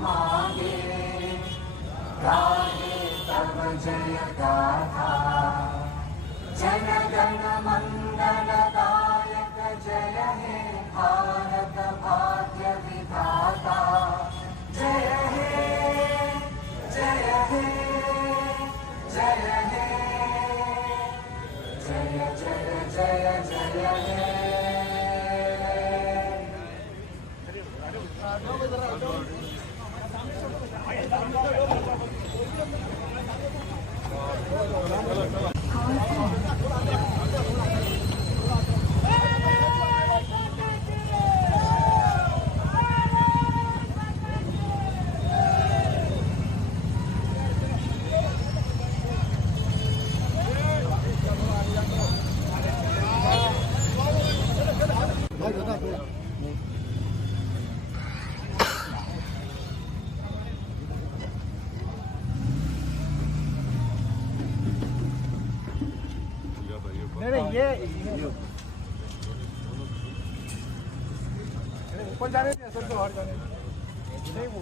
मागे गाहे तव जय गाथा जन गण मंगलदायक जय हे भारत भाग्य विधाता जय हे जय हे जय हे जय जय जय जय हे ये ऊपर जाने नहीं असल तो बाहर जाने नहीं वो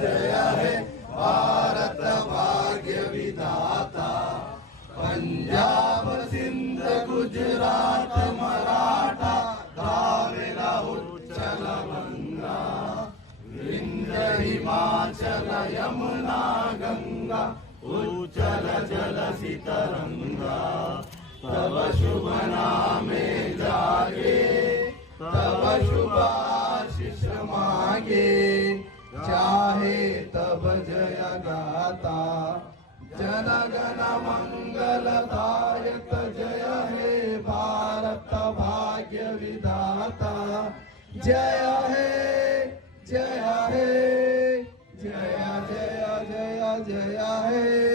जय हे भारत भाग्य विधाता पंजाब सिंध गुजरात मराठा द्राविड उच्चल गंगा विंध्य हिमाचल यमुना गंगा उच्चल जल तरंगा तव शुभ नामे जागे तव शुभ आशीष मागे चाहे तब जय गाता जन गण मंगलदायक जय हे भारत भाग्य विधाता जय हे जय हे जय जय जय जय हे